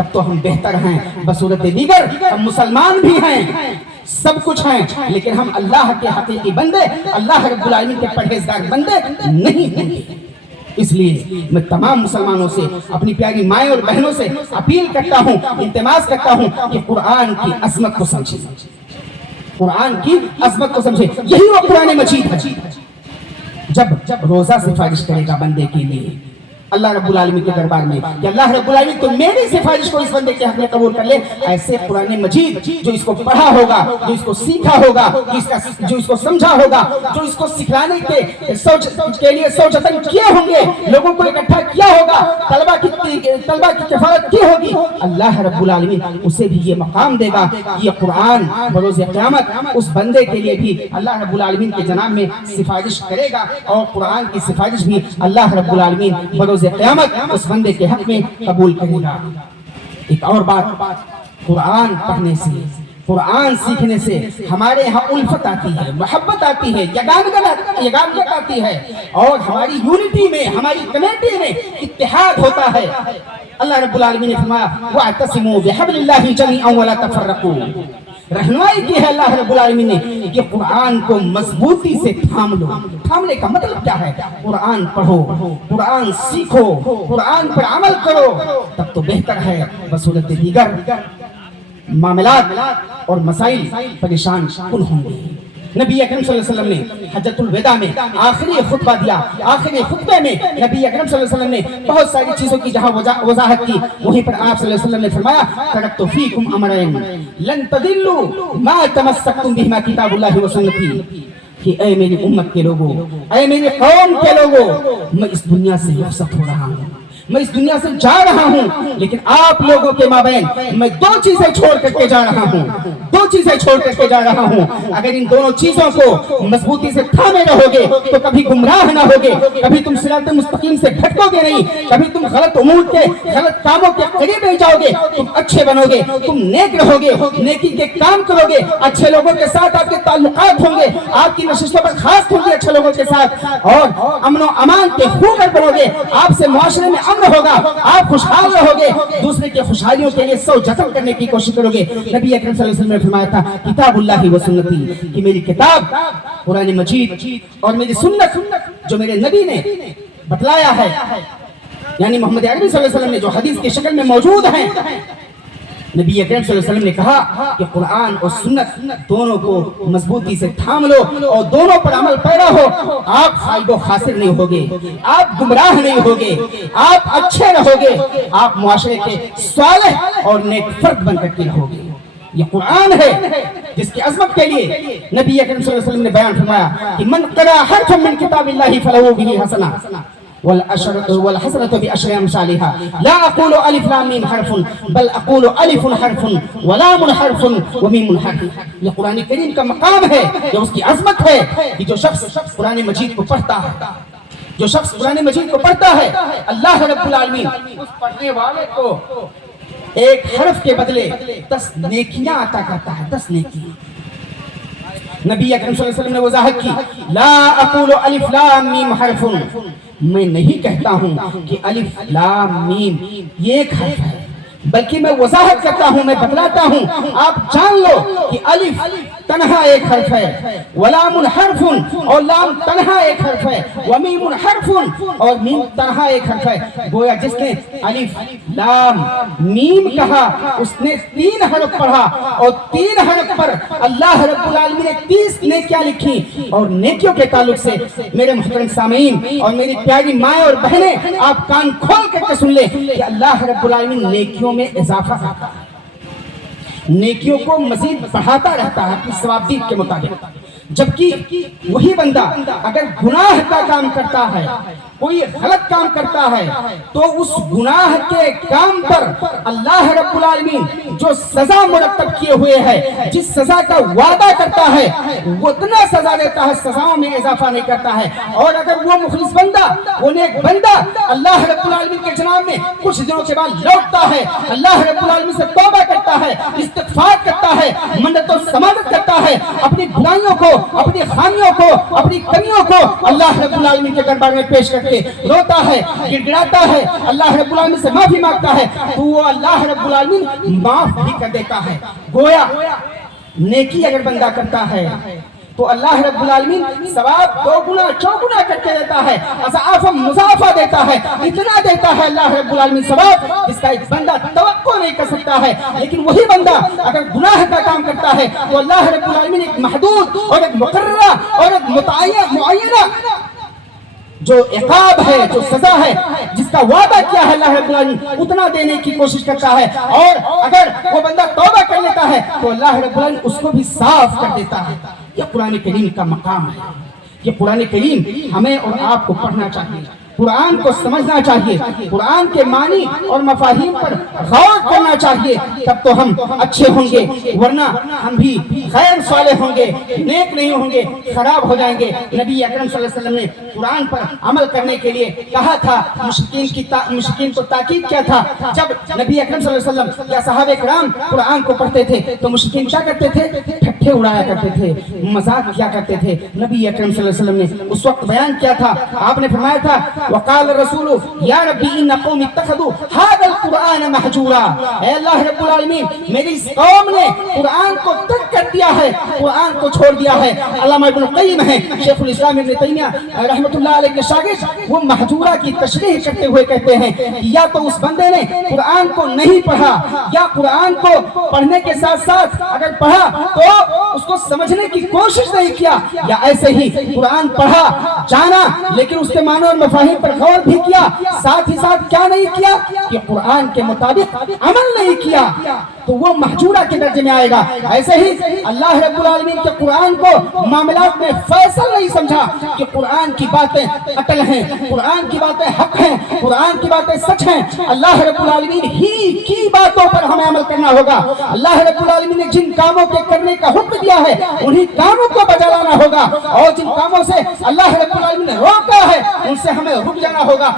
تب تو ہم بہتر ہیں. بصورت دیگر ہم مسلمان بھی ہیں, سب کچھ ہیں, لیکن ہم اللہ کے حقیقی بندے, اللہ رب العالمین کے پرہیزگار بندے نہیں ہوں گے. اس لیے میں تمام مسلمانوں سے, اپنی پیاری مائیں اور بہنوں سے اپیل کرتا ہوں, التماس کرتا ہوں کہ قرآن کی عظمت کو سمجھیں, قرآن کی عظمت کو سمجھیں. یہی وہ قرآن مجید ہے. جب روزہ سفارش کرے گا بندے کے لیے اللہ رب العالمین کے دربار میں کہ اللہ رب العالمین تو میری سفارش کو اس بندے کے حق میں قبول کر لے, ایسے قرآن مجید جو اس کو پڑھا ہوگا, جو اس کو سیکھا ہوگا, جو اس کو سمجھا ہوگا, جو اس کو سکھلانے کے لیے سوچتن کیے ہوں گے, لوگوں کو اکٹھا کیا ہوگا, طلبہ کی کفالت کی ہوگی, اللہ رب العالمین اسے بھی یہ مقام دے گا کہ یہ قرآن بروز قیامت اس بندے کے لیے بھی اللہ رب العالمین کے جناب میں سفارش کرے گا, اور قرآن کی سفارش بھی اللہ رب العالمین بروز قیامت اس بندے کے حق میں قبول کرے گا. ایک اور بات, قرآن پڑھنے سے, قرآن سیکھنے سے ہمارے یہاں الفت آتی ہے, محبت آتی ہے, یگانگت آتی ہے, اور ہماری یونٹی میں, ہماری کمیٹی میں اتحاد ہوتا ہے. اللہ رب العالمین نے فرمایا وَاعْتَصِمُوا بِحَبْلِ اللَّهِ جَمِيعًا وَلَا تَفَرَّقُوا. رہنمائی کی ہے اللہ رب العالمین نے کہ قرآن کو مضبوطی سے تھام لو. تھامنے کا مطلب کیا ہے؟ قرآن پڑھو, قرآن سیکھو, قرآن پر عمل کرو, تب تو بہتر ہے. بصورت دیگر معاملات اور مسائل پریشان کن ہوں گے. نبی اکرم صلی اللہ علیہ وسلم نے حجۃ الوداع میں آخری خطبہ دیا, آخری خطبے میں نبی اکرم صلی اللہ علیہ وسلم نے بہت ساری چیزوں کی جہاں وضاحت کی, وہیں پر آپ صلی اللہ علیہ وسلم نے فرمایا ترکت فیکم امرین لن تضلوا ما تمسکتم بہما کتاب اللہ و سنتی. کہ اے میری امت کے لوگوں, اے میری قوم کے لوگوں, میں اس دنیا سے رخصت ہو رہا ہوں, میں اس دنیا سے جا رہا ہوں, لیکن آپ لوگوں کے مابین میں دو چیزیں چھوڑ کر کے جا رہا ہوں, دو چیزیں چھوڑ کر کے جا رہا ہوں. اگر ان دونوں چیزوں کو مضبوطی سے تھامے رہو گے تو کبھی گمراہ نہ ہوگے, کبھی تم صراط مستقیم سے بھٹکو گے نہیں, کبھی تم غلط امور کے, غلط کاموں کے قریب نہیں جاؤ گے, تم اچھے بنو گے, تم نیک رہو گے, نیکی کے کام کرو گے, اچھے لوگوں کے ساتھ آپ کے تعلقات ہوں گے, آپ کی نشستوں پر خاص ہوں گے اچھے لوگوں کے ساتھ, اور امن و امان کے خوگر بنو گے, آپ سے معاشرے میں ہوگا, آپ خوشحال رہو گے, دوسرے کے خوشحالیوں کے لیے سو جتن کرنے کی کوشش کرو گے. نبی اکرم صلی اللہ علیہ وسلم نے فرمایا تھا کتاب اللہ و سنتی, کہ میری کتاب قرآن مجید اور میری سنت جو میرے نبی نے بتلایا ہے, یعنی محمد عربی صلی اللہ علیہ وسلم نے جو حدیث کی شکل میں موجود ہیں, نبی اکرم صلی اللہ علیہ وسلم نے کہا کہ قرآن اور سنت دونوں کو مضبوطی سے تھام لو اور دونوں پر عمل پیرا ہو, آپ خائب و خاسر نہیں ہوگے, آپ گمراہ نہیں ہوگے, آپ اچھے رہو گے, آپ معاشرے کے صالح اور نیک فرد بن کر کے رہو گے. یہ قرآن ہے جس کی عظمت کے لیے نبی اکرم صلی اللہ علیہ وسلم نے بیان فرمایا کہ من قرأ حرفا من کتاب اللہ فلہ بہ حسنہ والحسنة بعشر أمثالها لا أقول ألف لام ميم حرف بل أقول ألف حرف ولام حرف وميم حرف. یہ قرآن کریم کا مقام ہے, یہ اس کی عظمت ہے کہ جو شخص قرآن مجید کو پڑھتا ہے, جو شخص قرآن مجید کو پڑھتا ہے, اللہ رب العالمین اس پڑھنے والے کو ایک حرف کے بدلے 10 نیکیاں عطا کرتا ہے, 10 نیکیاں. نبی اکرم صلی اللہ علیہ وسلم نے وضاحت کی لا اقول الف لام میم حرف, میں نہیں کہتا ہوں کہ الف لام میم یہ ایک حرف ہے, بلکہ میں وضاحت کرتا ہوں, میں بتلاتا ہوں, آپ جان لو کہ الف تنہا ایک حرف ہے, ولام حرف اور لام تنہا ایک حرف ہے, ومیم حرف اور میم تنہا ایک حرف ہے. گویا جس نے الف لام میم کہا اس نے 3 حرف پڑھا, اور 3 حرف پر اللہ رب العالمین نے 30 نیکیاں لکھی. اور نیکیوں کے تعلق سے میرے محترم سامعین اور میری پیاری مائیں اور بہنیں, آپ کان کھول کر کے سن لیں کہ اللہ رب العالمین نیکیوں میں اضافہ کرتا ہے, نیکیوں کو مزید بڑھاتا رہتا ہے اپنی ثوابدید کے مطابق. جبکہ وہی بندہ اگر گناہ کا کام کرتا ہے, کوئی غلط کام کرتا ہے, تو اس گناہ کے کام پر اللہ رب العالمین جو سزا مرتب کیے ہوئے ہے, جس سزا کا وعدہ کرتا ہے وہ اتنا سزا دیتا ہے, سزاؤں میں اضافہ نہیں کرتا ہے. اور اگر وہ مخلص بندہ, وہ نیک بندہ اللہ رب العالمین کے جناب میں کچھ دنوں کے بعد لوٹتا ہے, اللہ رب العالمین سے توبہ کرتا کرتا ہے, استغفار کرتا ہے, منت و سماعت کرتا ہے, اپنی برائیوں کو, اپنی خامیوں کو, اپنی کمیوں کو اللہ رب العالمین کے دربار میں پیش کر کے روتا ہے, گڑ گڑاتا ہے, اللہ رب العالمین سے معافی مانگتا ہے, تو وہ اللہ رب العالمین معاف بھی کر دیتا ہے. گویا نیکی اگر بندہ کرتا ہے تو اللہ رب العالمین ثواب 2 گنا 4 گنا کر کے دیتا ہے, اضعاف مضاعفہ دیتا ہے, اتنا دیتا ہے اللہ رب العالمین ثواب جس کا ایک بندہ توقع نہیں کر سکتا ہے. لیکن وہی بندہ اگر گناہ کا کام کرتا ہے تو اللہ رب العالمین ایک محدود اور ایک مقررہ اور ایک معینہ جو عقاب ہے, جو سزا ہے, جس کا وعدہ کیا ہے اللہ رب العالمین اتنا دینے کی کوشش کرتا ہے. اور اگر وہ بندہ توبہ کر لیتا ہے تو اللہ رب العالمین اس کو بھی صاف کر دیتا ہے. یہ قرآن کریم کا مقام ہے. یہ قرآن کریم ہمیں اور آپ کو پڑھنا چاہیے, قرآن کو سمجھنا چاہیے, قرآن کے معنی اور مفاہیم پر غور کرنا چاہیے, تب تو ہم اچھے ہوں گے, ورنہ ہم بھی غیر صالح ہوں گے, نیک نہیں ہوں گے, خراب ہو جائیں گے. نبی اکرم صلی اللہ علیہ وسلم نے قرآن پر عمل کرنے کے لیے کہا تھا, مشرکین کو تاکید کیا تھا. جب نبی اکرم صلی اللہ علیہ وسلم یا صحابہ کرام قرآن کو پڑھتے تھے تو مشرکین کیا کرتے تھے؟ ٹھٹھے اڑایا کرتے تھے, مذاق کیا کرتے تھے. نبی اکرم صلی اللہ علیہ وسلم نے اس وقت بیان کیا تھا, آپ نے فرمایا تھا وقال الرسول یا ربی ان قوم اتخذوا هذا القرآن مہجورا, اے اللہ رب العالمین میری اس قوم نے قرآن کو ترک کر دیا ہے, قرآن کو چھوڑ دیا ہے. علامہ ابن القیم ہے, شیخ الاسلام ابن تیمیہ رحمۃ اللہ علیہ کے شاگرد, وہ مہجورا کی تشریح کرتے ہوئے کہتے ہیں یا تو اس بندے نے قرآن کو نہیں پڑھا, یا قرآن کو پڑھنے کے ساتھ ساتھ اگر پڑھا تو اس کو سمجھنے کی کوشش نہیں کیا, یا ایسے ہی قرآن پڑھا جانا لیکن اس کے معنی اور مفاہیم پر غور بھی کیا, ساتھ ہی ساتھ کیا نہیں کیا کہ قرآن کے مطابق عمل نہیں کیا, تو وہ مہجورہ کے درجے میں آئے گا. ایسے ہی اللہ رب العالمین کے قرآن کو معاملات میں فیصل نہیں سمجھا کہ قرآن کی باتیں اٹل ہیں, قرآن کی باتیں حق ہیں, قرآن کی باتیں سچ ہیں. اللہ رب العالمین ہی کی باتوں پر ہمیں عمل کرنا ہوگا. اللہ رب العالمین نے جن کاموں کے کرنے کا حکم دیا ہے انہی کاموں کو بجا لانا ہوگا, اور جن کاموں سے اللہ رب العالمین نے روکا ہے ان سے ہمیں رک جانا ہوگا.